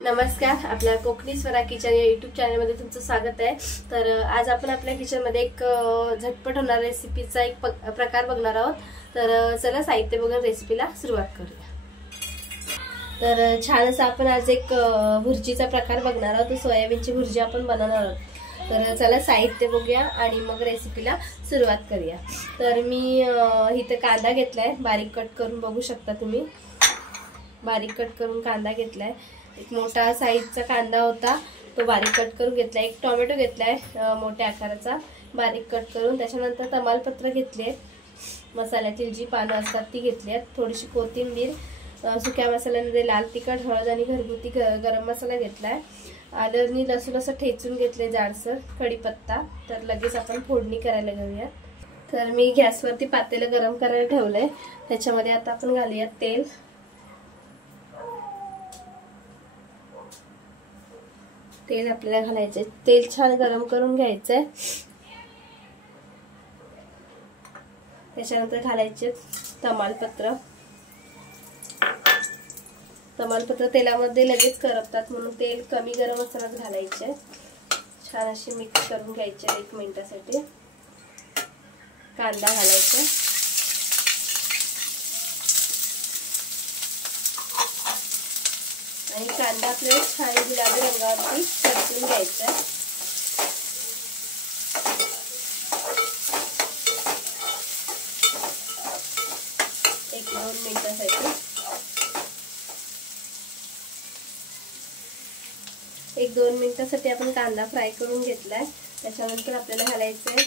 नमस्कार, आपल्या कोकणी स्वरा किचन या यूट्यूब चॅनलमध्ये तुमचं स्वागत आहे। तर आज आपण आपल्या किचनमध्ये एक झटपट होणाऱ्या रेसिपीचा एक प्रकार बघणार आहोत। तर चला साहित्य बघून रेसिपीला सुरुवात करूया। तर छान असं आपण आज एक भुर्जीचा प्रकार बघणार आहोत। सोयाबीनची भुर्जी आपण बनवणार आहोत। तर चला साहित्य बघूया आणि मग रेसिपीला सुरुवात करूया। तर मी इथे कांदा घेतलाय, बारीक कट करून बघू शकता तुम्ही। बारीक कट करून कांदा घेतलाय। एक मोठा साईजचा कांदा होता, तो बारीक कट करून घेतला। एक टोमॅटो घेतलाय मोठ्या आकाराचा, बारीक कट करून। त्याच्यानंतर तमालपत्र घेतले, मसाल्यातील जी पानं असतात ती घेतली आहेत। थोडीशी कोथिंबीर, सुक्या मसाल्यामध्ये लाल तिखट, हळद आणि घरगुती गरम मसाला घेतलाय। आलं लसूण असं ठेचून घेतले जाडसर, कढीपत्ता। तर लगेच आपण फोडणी करायला घेऊया। तर मी गॅसवरती पातेलं गरम करायला ठेवलंय। त्याच्यामध्ये आता आपण घालूया तेल। तेल आपल्याला घालायचे, तेल छान गरम करून घ्यायचंय। त्याच्यानंतर घालायचे तमालपत्र। तमालपत्र तेलामध्ये लगेच करपतात, म्हणून तेल कमी गरम असतानाच घालायचे। छान अशी मिक्स करून घ्यायचे 1 मिनिटासाठी। कांदा घालायचा, आणि कांदा आपल्याला छान गुलाबी रंगावरती परतून घ्यायचा। 1-2 मिनिटासाठी। 1-2 मिनिटासाठी आपण कांदा फ्राय करून घेतलाय। त्याच्यानंतर आपल्याला घालायचंय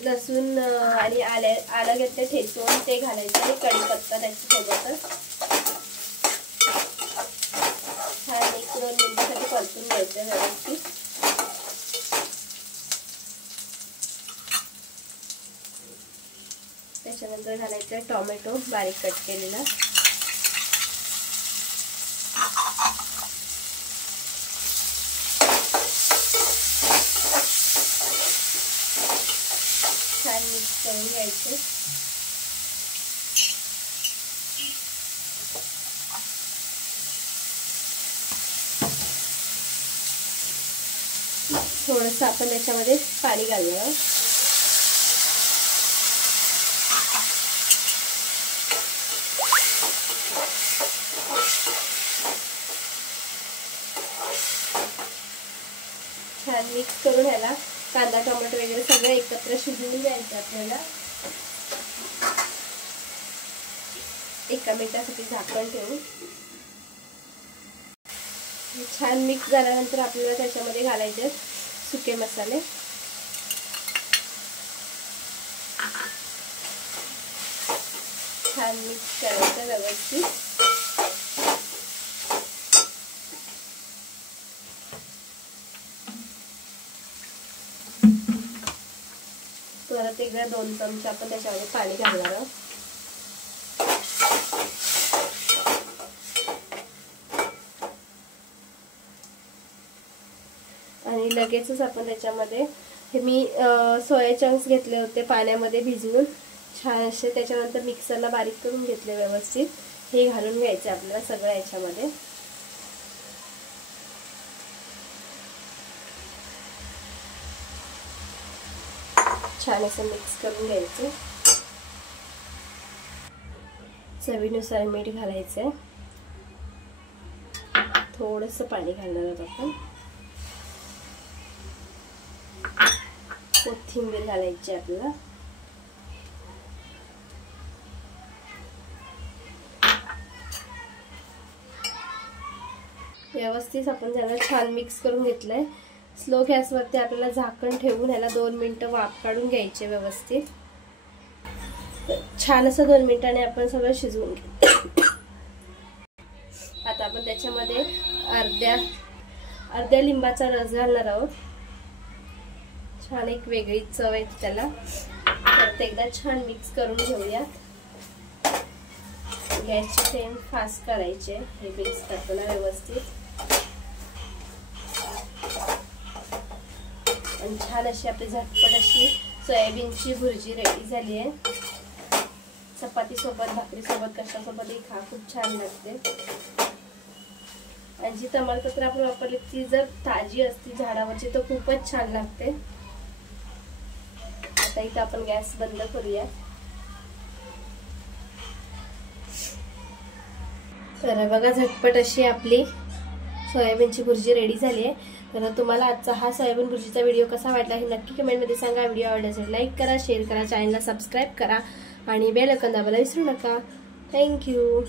लसूण आणि आलं घेतलं ठेचून, ते घालायचं। कढीपत्ता त्याच्यासोबतच छान 1-2 मिनिटासाठी परतून घ्यायचं व्यवस्थित। त्याच्यानंतर घालायचं टोमॅटो बारीक कट केलेला। छान मिक्स करून घ्यायचे। थोडंसं आपण त्याच्यामध्ये पाणी घालूया। छान मिक्स करून ह्याला कांदा टोमॅटो वगैरे सगळं एकत्र शिजवून घ्यायचं आपल्याला। 1 मिनिटासाठी झाकण ठेवून छान मिक्स झाल्यानंतर आपल्याला त्याच्यामध्ये घालायचे सुके मसाले। छान मिक्स करायचं व्यवस्थित। परत एकदा 2 चमचे आपण त्याच्यामध्ये पाणी घालणार आहोत। आणि लगेचच आपण त्याच्यामध्ये हे मी सोया चंक्स घेतले होते पाण्यामध्ये भिजवून छान असे। त्याच्यानंतर मिक्सरला बारीक करून घेतले व्यवस्थित। हे घालून घ्यायचे आपल्याला सगळं याच्यामध्ये। छान असं मिक्स करून घ्यायचं। चवीनुसार मीठ घालायचंय, थोडंसं पाणी घालणार आहोत आपण। कोथिंबीर घालायची आपल्याला। व्यवस्थित आपण त्याला छान मिक्स करून घेतलंय। स्लो गॅसवरती आपल्याला झाकण ठेवून ह्याला 2 मिनिटं वाफ काढून घ्यायचे व्यवस्थित। छान असं 2 मिनिटांनी आपण सगळं शिजवून घेऊ। आता आपण त्याच्यामध्ये अर्ध्या लिंबाचा रस घालणार आहोत। छान एक वेगळी चव येते त्याला। परत एकदा छान मिक्स करून घेऊया। गॅसची फ्लेम फास्ट करायचे, हे मिक्स करताना व्यवस्थित। आणि छान अशी आपली झटपट अशी सोयाबीनची भुर्जी रेडी झाली आहे। चपाती सोबत, भाकरी सोबत, कशासोबतही खा, खूप छान लागते। जी तमालपत्र आपण वापरली ती जर ताजी असती झाडावरची तर खूपच छान लागते। आता इथे आपण गॅस बंद करूया। तर बघा झटपट अशी आपली सोयाबीनची भुर्जी रेडी झाली आहे। तर तुम्हाला आजचा हा सोयाबीन भुर्जीचा व्हिडिओ कसा वाटला हे नक्की कमेंटमध्ये सांगा। व्हिडिओ आवडल्यास लाईक करा, शेअर करा, चॅनलला सबस्क्राईब करा आणि बेल आयकॉन दाबायला विसरू नका। थँक्यू।